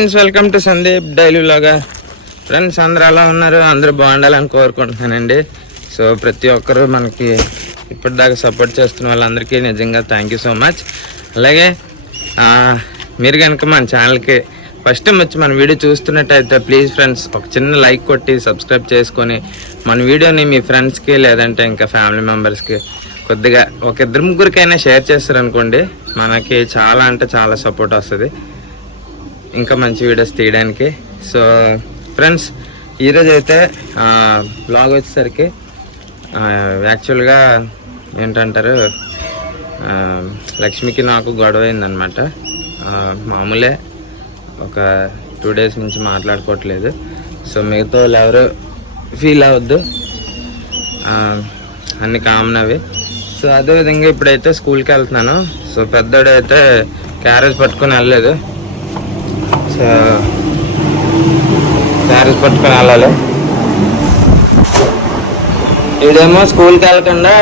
Friends, welcome to Sandeep daily vlog. Friends, అందరూ ఎలా ఉన్నారు? అందరూ బాగుండాలని కోరుకుంటున్నానండి. సో ప్రతి ఒక్కరూ మనకి ఇప్పటిదాకా సపోర్ట్ చేస్తున్న వాళ్ళందరికీ నిజంగా థ్యాంక్ యూ సో మచ్. అలాగే మీరు కనుక మన ఛానల్కి ఫస్ట్ టైం వచ్చి మన వీడియో చూస్తున్నట్టయితే ప్లీజ్ ఫ్రెండ్స్ ఒక చిన్న లైక్ కొట్టి సబ్స్క్రైబ్ చేసుకొని మన వీడియోని మీ ఫ్రెండ్స్కి లేదంటే ఇంకా ఫ్యామిలీ మెంబర్స్కి కొద్దిగా ఒక ఇద్దరు ముగ్గురికైనా షేర్ చేస్తారనుకోండి, మనకి చాలా అంటే చాలా సపోర్ట్ వస్తుంది ఇంకా మంచి వీడియోస్ తీయడానికి. సో ఫ్రెండ్స్, ఈరోజు అయితే బ్లాగ్ వచ్చేసరికి యాక్చువల్గా ఏంటంటారు, లక్ష్మికి నాకు గొడవ అయిందనమాట. మామూలే, ఒక 2 days నుంచి మాట్లాడుకోవట్లేదు. సో మిగతా వాళ్ళు ఎవరు ఫీల్ అవ్వద్దు, అన్ని కామన్ అవి. సో అదేవిధంగా ఇప్పుడైతే స్కూల్కి వెళ్తున్నాను. సో పెద్దోడు అయితే క్యారేజ్ పట్టుకొని వెళ్ళలేదు. సో క్యారేజ్ పట్టుకొని వెళ్ళాలి. వీడేమో స్కూల్కి వెళ్ళకుండా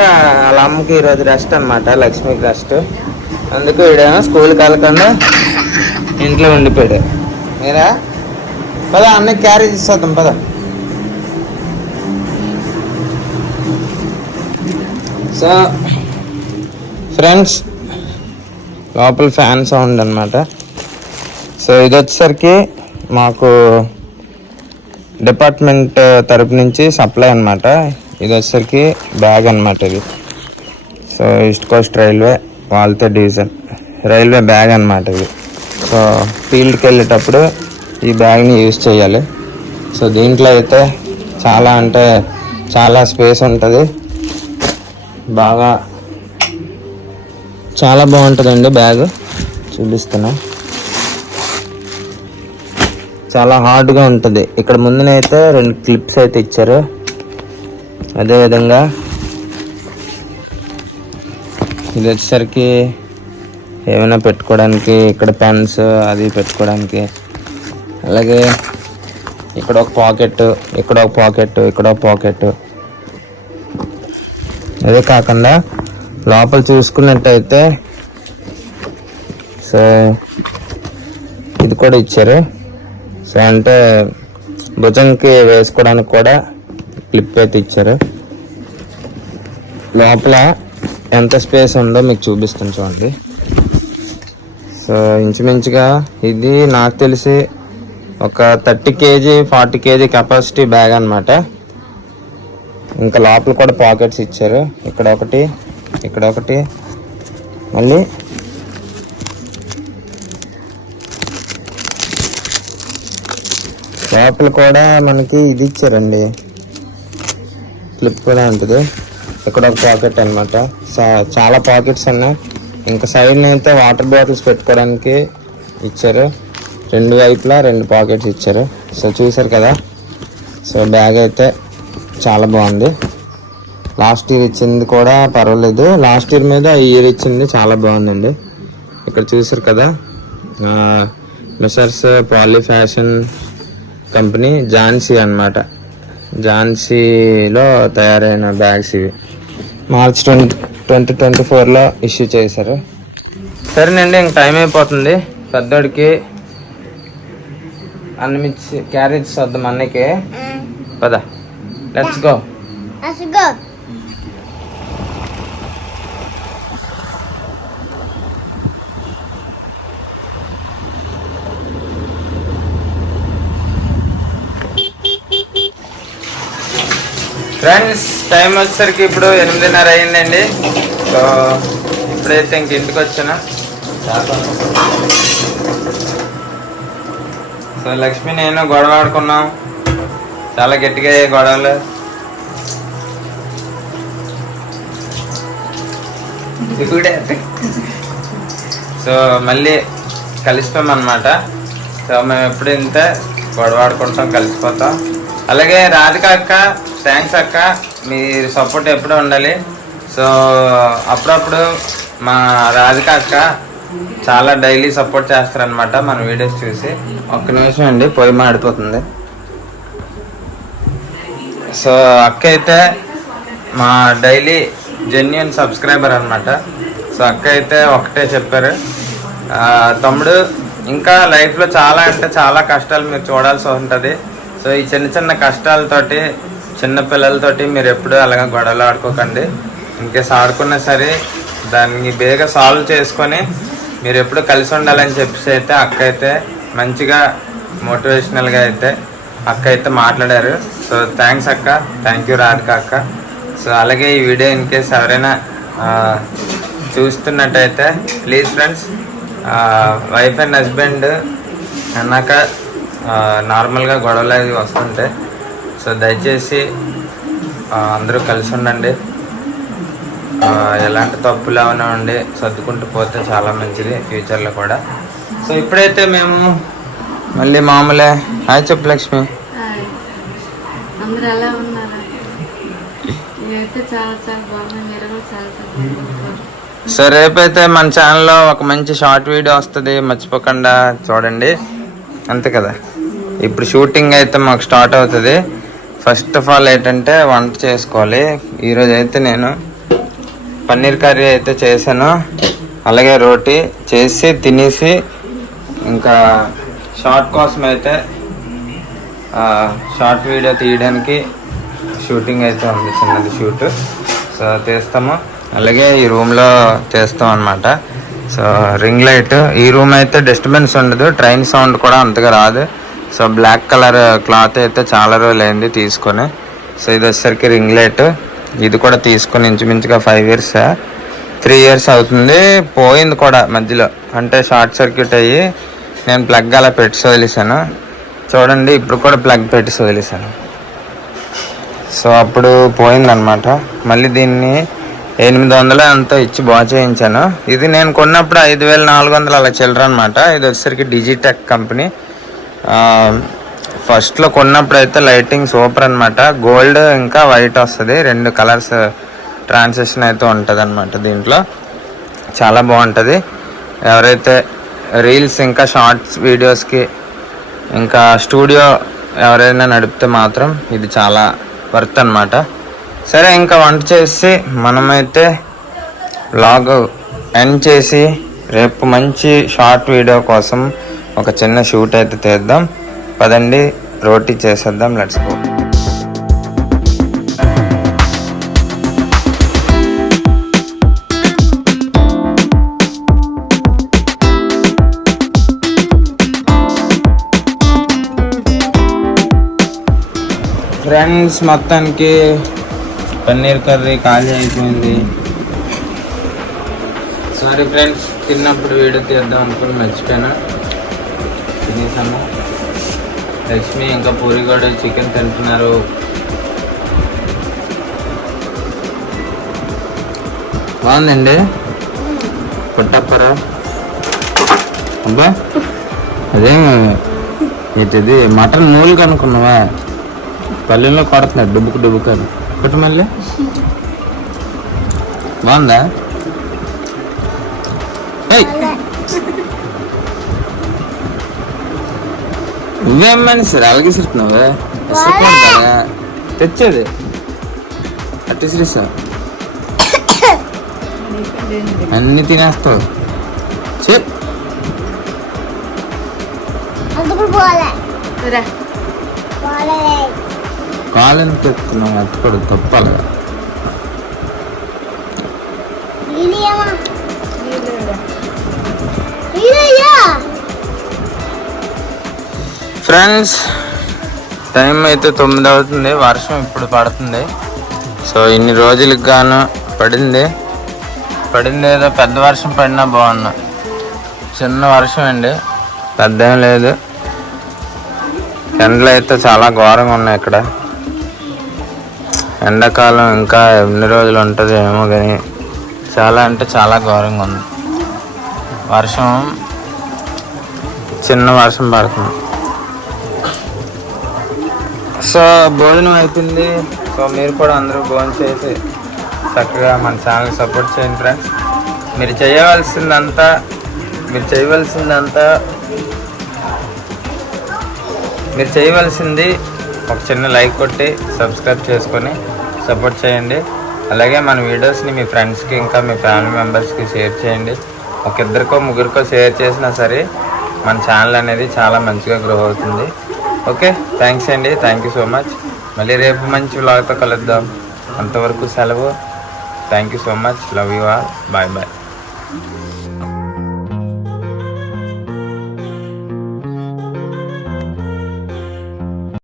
వాళ్ళ అమ్మకి ఈరోజు రెస్ట్ అనమాట, లక్ష్మికి రెస్ట్. అందుకు వీడేమో స్కూల్కి వెళ్ళకుండా ఇంట్లో ఉండిపోయాడు. మీరా పద, అన్నకి క్యారేజ్ ఇస్తాం పద. సో ఫ్రెండ్స్, లోపల ఫ్యాన్ సౌండ్ అనమాట. సో ఇది వచ్చేసరికి మాకు డిపార్ట్మెంట్ తరపు నుంచి సప్లై అనమాట. ఇది వచ్చేసరికి బ్యాగ్ అనమాట. ఇది సో ఈస్ట్ కోస్ట్ రైల్వే వాళ్ళతో డివిజన్ రైల్వే బ్యాగ్ అనమాట ఇది. సో ఫీల్డ్కి వెళ్ళేటప్పుడు ఈ బ్యాగ్ని యూజ్ చేయాలి. సో దీంట్లో అయితే చాలా అంటే చాలా స్పేస్ ఉంటుంది, బాగా చాలా బాగుంటుందండి బ్యాగ్. చూపిస్తున్నా, చాలా హార్డ్గా ఉంటుంది. ఇక్కడ ముందునైతే 2 క్లిప్స్ అయితే ఇచ్చారు. అదేవిధంగా ఇది వచ్చేసరికి ఏమైనా పెట్టుకోవడానికి, ఇక్కడ పెన్స్ అది పెట్టుకోవడానికి. అలాగే ఇక్కడ ఒక పాకెట్, ఇక్కడ ఒక పాకెట్, ఇక్కడ ఒక పాకెట్. అదే కాకుండా లోపల చూసుకున్నట్టయితే సో ఇది కూడా ఇచ్చారు. సో అంటే భుజంకి వేసుకోవడానికి కూడా క్లిప్ అయితే ఇచ్చారు. లోపల ఎంత స్పేస్ ఉందో మీకు చూపిస్తాను చూడండి. సో ఇంచుమించుగా ఇది నాకు తెలిసి ఒక 30 kg 40 kg కెపాసిటీ బ్యాగ్ అనమాట. ఇంకా లోపల కూడా పాకెట్స్ ఇచ్చారు. ఇక్కడ ఒకటి, ఇక్కడ ఒకటి, మళ్ళీ లోపల కూడా మనకి ఇది ఇచ్చారండి, క్లిప్ కూడా ఉంటుంది. ఇక్కడ ఒక పాకెట్ అనమాట. చాలా పాకెట్స్ ఉన్నాయి. ఇంకా సైడ్ అయితే వాటర్ బాటిల్స్ పెట్టుకోవడానికి ఇచ్చారు. 2 వైపులా 2 పాకెట్స్ ఇచ్చారు. సో చూసారు కదా. సో బ్యాగ్ అయితే చాలా బాగుంది. లాస్ట్ ఇయర్ ఇచ్చింది కూడా పర్వాలేదు, లాస్ట్ ఇయర్ మీద ఈ ఇయర్ ఇచ్చింది చాలా బాగుందండి. ఇక్కడ చూసారు కదా, messrs poly fashion company Jhansi అనమాట. ఝాన్సీలో తయారైన బ్యాగ్స్ ఇవి. మార్చ్ 2024లో ఇష్యూ చేశారు. సరేనండి, ఇంక టైం అయిపోతుంది. పెద్దోడికి అన్నమిచ్చి క్యారేజ్ వద్దాం అన్నకి. పద, లెట్స్ గో. ఫ్రెండ్స్, టైం వచ్చేసరికి ఇప్పుడు 8:30 అయిందండి. సో ఇప్పుడైతే ఇంక ఇంటికి వచ్చాను. సో లక్ష్మి నేను గొడవ ఆడుకున్నాం, చాలా గట్టిగా గొడవలు. సో మళ్ళీ కలిసిపోయామన్నమాట. సో మేము ఎప్పుడు ఇంతే గొడవ ఆడుకుంటాం, కలిసిపోతాం. అలాగే రాధిక అక్క, థ్యాంక్స్ అక్క, మీరు సపోర్ట్ ఎప్పుడూ ఉండాలి. సో అప్పుడప్పుడు మా రాధిక అక్క చాలా డైలీ సపోర్ట్ చేస్తారనమాట మన వీడియోస్ చూసి. ఒక్క నిమిషం అండి, పొయ్యి మాడిపోతుంది. సో అక్క అయితే మా డైలీ జెన్యూన్ సబ్స్క్రైబర్ అనమాట. సో అక్క అయితే ఒకటే చెప్పారు, తమ్ముడు ఇంకా లైఫ్లో చాలా అంటే చాలా కష్టాలు మీరు చూడాల్సి ఉంటుంది. సో ఈ చిన్న చిన్న కష్టాలతోటి చిన్న పిల్లలతోటి మీరు ఎప్పుడు అలాగా గొడవలు ఆడుకోకండి. ఇన్కేస్ ఆడుకున్నా సరే దాన్ని బేగా సాల్వ్ చేసుకొని మీరు ఎప్పుడు కలిసి ఉండాలని చెప్పేసి అయితే అక్క అయితే మంచిగా మోటివేషనల్గా అయితే అక్క అయితే మాట్లాడారు. సో థ్యాంక్స్ అక్క, థ్యాంక్ యూ రాధిక అక్క. సో అలాగే ఈ వీడియో ఇన్కేస్ ఎవరైనా చూస్తున్నట్టయితే please friends, wife and husband అన్నాక నార్మల్గా గొడవలు అవి వస్తుంటాయి. సో దయచేసి అందరూ కలిసి ఉండండి. ఎలాంటి తప్పులు ఏమైనా ఉండి సర్దుకుంటూ పోతే చాలా మంచిది ఫ్యూచర్లో కూడా. సో ఇప్పుడైతే మేము మళ్ళీ మామూలే. హాయ్ చెప్పు లక్ష్మి. సో రేపైతే మన ఛానల్లో ఒక మంచి షార్ట్ వీడియో వస్తుంది, మర్చిపోకుండా చూడండి. అంతే కదా. ఇప్పుడు షూటింగ్ అయితే మాకు స్టార్ట్ అవుతుంది. ఫస్ట్ ఆఫ్ ఆల్ ఏంటంటే వంట చేసుకోవాలి. ఈరోజు అయితే నేను పన్నీర్ కర్రీ అయితే చేశాను, అలాగే రోటీ చేసి తినేసి ఇంకా షార్ట్ కోసం అయితే షార్ట్ వీడియో తీయడానికి షూటింగ్ అయితే ఉంది, చిన్నది షూట్. సో తీస్తాము. అలాగే ఈ రూమ్లో చేస్తాం అన్నమాట. సో రింగ్ లైట్, ఈ రూమ్ అయితే డిస్టర్బెన్స్ ఉండదు, ట్రైన్ సౌండ్ కూడా అంతగా రాదు. సో బ్లాక్ కలర్ క్లాత్ అయితే చాలా రోజులు అయింది తీసుకొని. సో ఇది వచ్చేసరికి రింగ్ లైట్, ఇది కూడా తీసుకొని ఇంచుమించుగా 5 years 3 years అవుతుంది. పోయింది కూడా మధ్యలో, అంటే షార్ట్ సర్క్యూట్ అయ్యి నేను ప్లగ్ అలా పెట్టి వదిలేసాను. చూడండి ఇప్పుడు కూడా ప్లగ్ పెట్టి వదిలేసాను. సో అప్పుడు పోయిందనమాట. మళ్ళీ దీన్ని 800 ఎంతో ఇచ్చి బాగా చేయించాను. ఇది నేను కొన్నప్పుడు 5400 అలా చిల్లర అనమాట. ఇది వచ్చేసరికి డిజిటెక్ కంపెనీ. ఫస్ట్లో కొన్నప్పుడు అయితే లైటింగ్ సూపర్ అనమాట. గోల్డ్ ఇంకా వైట్ వస్తుంది, 2 కలర్స్ ట్రాన్సిషన్ అయితే ఉంటుంది అనమాట. దీంట్లో చాలా బాగుంటుంది. ఎవరైతే రీల్స్ ఇంకా షార్ట్స్ వీడియోస్కి ఇంకా స్టూడియో ఎవరైనా నడిపితే మాత్రం ఇది చాలా వర్త్ అనమాట. సరే ఇంకా వంట చేసి మనమైతే వ్లాగ్ ఎండ్ చేసి రేపు మంచి షార్ట్ వీడియో కోసం ఒక చిన్న షూట్ అయితే తీద్దాం. పదండి రోటీ చేసేద్దాం. Let's go. ఫ్రెండ్స్ మొత్తానికి పన్నీర్ కర్రీ ఖాళీ అయిపోయింది. సారీ ఫ్రెండ్స్, తిన్నప్పుడు వీడియో తీద్దాం అనుకుని మర్చిపోయాను. తినేసాము. లక్ష్మి ఇంకా పూరి కూడా చికెన్ తింటున్నారు. బాగుందండి. పుట్టప్పరా అబ్బా, అదేం ఇది మటన్ నూలు కనుక్కున్నావా? పల్లెల్లో కొడుతున్నాడు డుబ్బుకు డుబ్బుకు అని ఒకటి. మళ్ళీ బాగుందా? నువ్వేం మనిషి అలాగే సిరుతున్నావా? తెచ్చేది అట్టి సిరిసా అన్ని తినేస్తావు. కాలని తెస్తున్నావు, అట్టుకోడు తప్పాలి. ఫ్రెండ్స్ టైం అయితే 9 అవుతుంది. వర్షం ఇప్పుడు పడుతుంది. సో ఇన్ని రోజులకు గాను పడింది ఏదో పెద్ద వర్షం పడినా బాగున్నా. చిన్న వర్షం అండి, పెద్ద ఏం లేదు. ఎండలు అయితే చాలా ఘోరంగా ఉన్నాయి ఇక్కడ. ఎండాకాలం ఇంకా ఎన్ని రోజులు ఉంటుంది ఏమో, కానీ చాలా అంటే చాలా ఘోరంగా ఉంది. వర్షం చిన్న వర్షం పడుతుంది. సో భోజనం అయిపోయింది. సో మీరు కూడా అందరూ భోజనం చేసి చక్కగా మన ఛానల్ సపోర్ట్ చేయండి ఫ్రెండ్స్. మీరు చేయవలసింది ఒక చిన్న లైక్ కొట్టి సబ్స్క్రైబ్ చేసుకొని సపోర్ట్ చేయండి. అలాగే మన వీడియోస్ని మీ ఫ్రెండ్స్కి ఇంకా మీ ఫ్యామిలీ మెంబర్స్కి షేర్ చేయండి. ఒక 2 3 షేర్ చేసినా సరే మన ఛానల్ అనేది చాలా మంచిగా గ్రో అవుతుంది. ఓకే, థ్యాంక్స్ అండి, థ్యాంక్ యూ సో మచ్. మళ్ళీ రేపు మంచి వ్లాగ్తో కలుద్దాం. అంతవరకు సెలవు. Thank you so much. Love you all. Bye bye.